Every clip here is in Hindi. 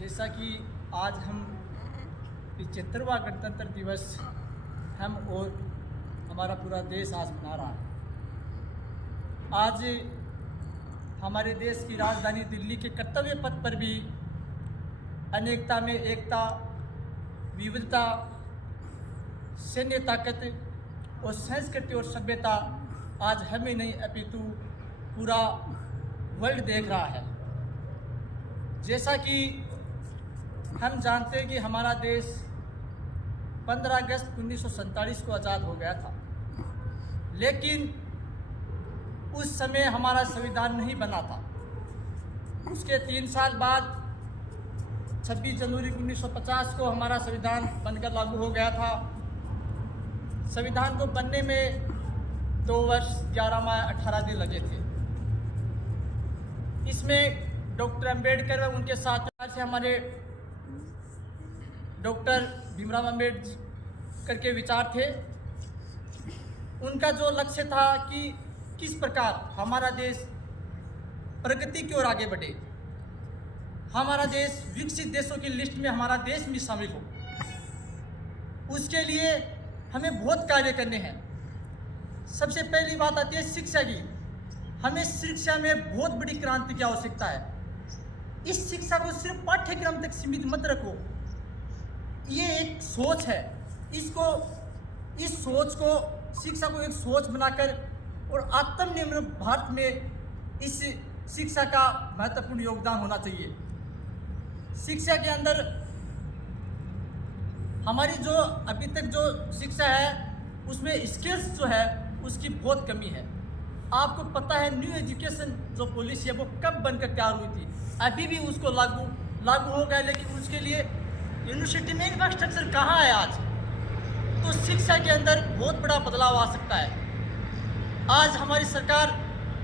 जैसा कि आज हम 75वां गणतंत्र दिवस हम और हमारा पूरा देश आज मना रहा है। आज हमारे देश की राजधानी दिल्ली के कर्तव्य पथ पर भी अनेकता में एकता, विविधता, सैन्य ताकत और संस्कृति और सभ्यता आज हमें नहीं अपितु पूरा वर्ल्ड देख रहा है। जैसा कि हम जानते हैं कि हमारा देश 15 अगस्त 1947 को आज़ाद हो गया था, लेकिन उस समय हमारा संविधान नहीं बना था। उसके 3 साल बाद 26 जनवरी 1950 को हमारा संविधान बनकर लागू हो गया था। संविधान को बनने में 2 वर्ष 11 माह 18 दिन लगे थे। इसमें डॉक्टर अंबेडकर व उनके साथ से हमारे डॉक्टर भीमराव अंबेडकर के विचार थे। उनका जो लक्ष्य था कि किस प्रकार हमारा देश प्रगति की ओर आगे बढ़े, हमारा देश विकसित देशों की लिस्ट में हमारा देश भी शामिल हो। उसके लिए हमें बहुत कार्य करने हैं। सबसे पहली बात आती है शिक्षा की। हमें शिक्षा में बहुत बड़ी क्रांति की आवश्यकता है। इस शिक्षा को सिर्फ पाठ्यक्रम तक सीमित मत रखो। ये एक सोच है। इस सोच को, शिक्षा को एक सोच बनाकर और आत्मनिर्भर भारत में इस शिक्षा का महत्वपूर्ण योगदान होना चाहिए। शिक्षा के अंदर हमारी जो अभी तक जो शिक्षा है उसमें स्किल्स जो है उसकी बहुत कमी है। आपको पता है न्यू एजुकेशन जो पॉलिसी है वो कब बनकर तैयार हुई थी, अभी भी उसको लागू हो गया, लेकिन उसके लिए यूनिवर्सिटी में इंफ्रास्ट्रक्चर कहाँ है आज। तो शिक्षा के अंदर बहुत बड़ा बदलाव आ सकता है। आज हमारी सरकार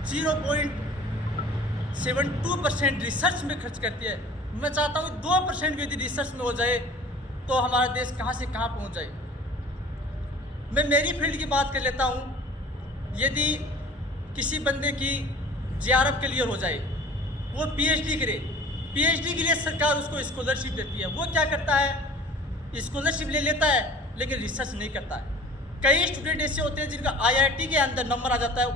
0.72% रिसर्च में खर्च करती है। मैं चाहता हूँ 2% भी यदि रिसर्च में हो जाए तो हमारा देश कहाँ से कहाँ पहुँच जाए। मैं मेरी फील्ड की बात कर लेता हूँ। यदि किसी बंदे की JRF क्लियर हो जाए, वो PhD करे, PhD के लिए सरकार उसको स्कॉलरशिप देती है। वो क्या करता है, स्कॉलरशिप ले लेता है लेकिन रिसर्च नहीं करता है। कई स्टूडेंट ऐसे होते हैं जिनका IIT के अंदर नंबर आ जाता है,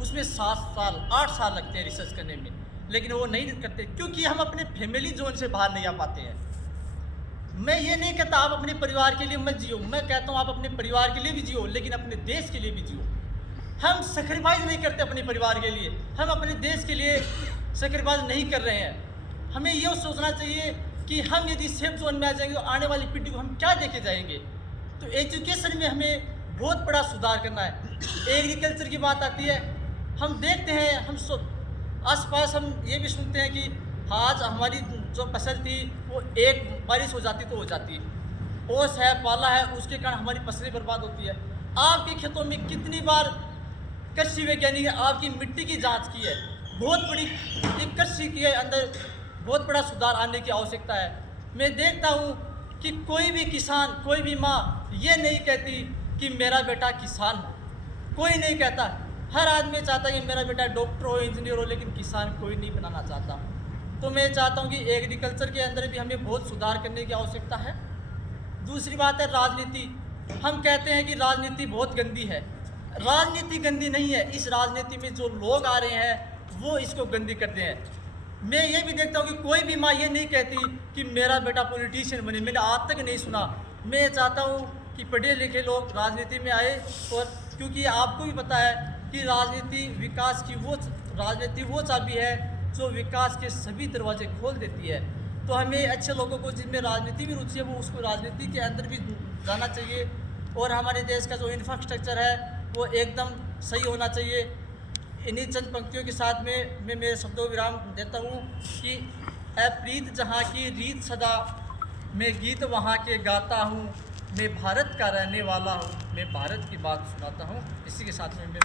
उसमें 7 साल 8 साल लगते हैं रिसर्च करने में, लेकिन वो नहीं करते क्योंकि हम अपने फैमिली जोन से बाहर नहीं आ पाते हैं। मैं ये नहीं कहता आप अपने परिवार के लिए मत जियो, मैं कहता हूँ आप अपने परिवार के लिए भी जियो, लेकिन अपने देश के लिए भी जियो। हम सेक्रीफाइस नहीं करते अपने परिवार के लिए, हम अपने देश के लिए सेक्रीफाइस नहीं कर रहे हैं। हमें ये सोचना चाहिए कि हम यदि सेफ जोन में आ जाएंगे तो आने वाली पीढ़ी को हम क्या देके जाएंगे। तो एजुकेशन में हमें बहुत बड़ा सुधार करना है। एग्रीकल्चर की बात आती है, हम देखते हैं, हम आसपास हम ये भी सुनते हैं कि आज हमारी जो फसल थी वो एक बारिश हो जाती तो हो जाती, ओस है, पाला है, उसके कारण हमारी फसलें बर्बाद होती है। आपके खेतों में कितनी बार कृषि वैज्ञानिक ने आपकी मिट्टी की जांच की है। बहुत बड़ी कृषि के अंदर बहुत बड़ा सुधार आने की आवश्यकता है। मैं देखता हूँ कि कोई भी किसान, कोई भी माँ ये नहीं कहती कि मेरा बेटा किसान हो, कोई नहीं कहता। हर आदमी चाहता है कि मेरा बेटा डॉक्टर हो, इंजीनियर हो, लेकिन किसान कोई नहीं बनाना चाहता। तो मैं चाहता हूँ कि एग्रीकल्चर के अंदर भी हमें बहुत सुधार करने की आवश्यकता है। दूसरी बात है राजनीति। हम कहते हैं कि राजनीति बहुत गंदी है। राजनीति गंदी नहीं है, इस राजनीति में जो लोग आ रहे हैं वो इसको गंदी करते हैं। मैं ये भी देखता हूँ कि कोई भी माँ ये नहीं कहती कि मेरा बेटा पॉलिटिशियन बने, मैंने आज तक नहीं सुना। मैं चाहता हूँ कि पढ़े लिखे लोग राजनीति में आए, और क्योंकि आपको भी पता है कि राजनीति विकास की राजनीति वो चाबी है जो विकास के सभी दरवाजे खोल देती है। तो हमें अच्छे लोगों को जिनमें राजनीति में रुचि है वो उसको राजनीति के अंदर भी जाना चाहिए, और हमारे देश का जो इंफ्रास्ट्रक्चर है वो एकदम सही होना चाहिए। इन्हीं चंद पंक्तियों के साथ में मैं मेरे शब्दों को विराम देता हूँ कि ऐ प्रीत जहाँ की रीत सदा, मैं गीत वहाँ के गाता हूँ, मैं भारत का रहने वाला हूँ, मैं भारत की बात सुनाता हूँ। इसी के साथ में मैं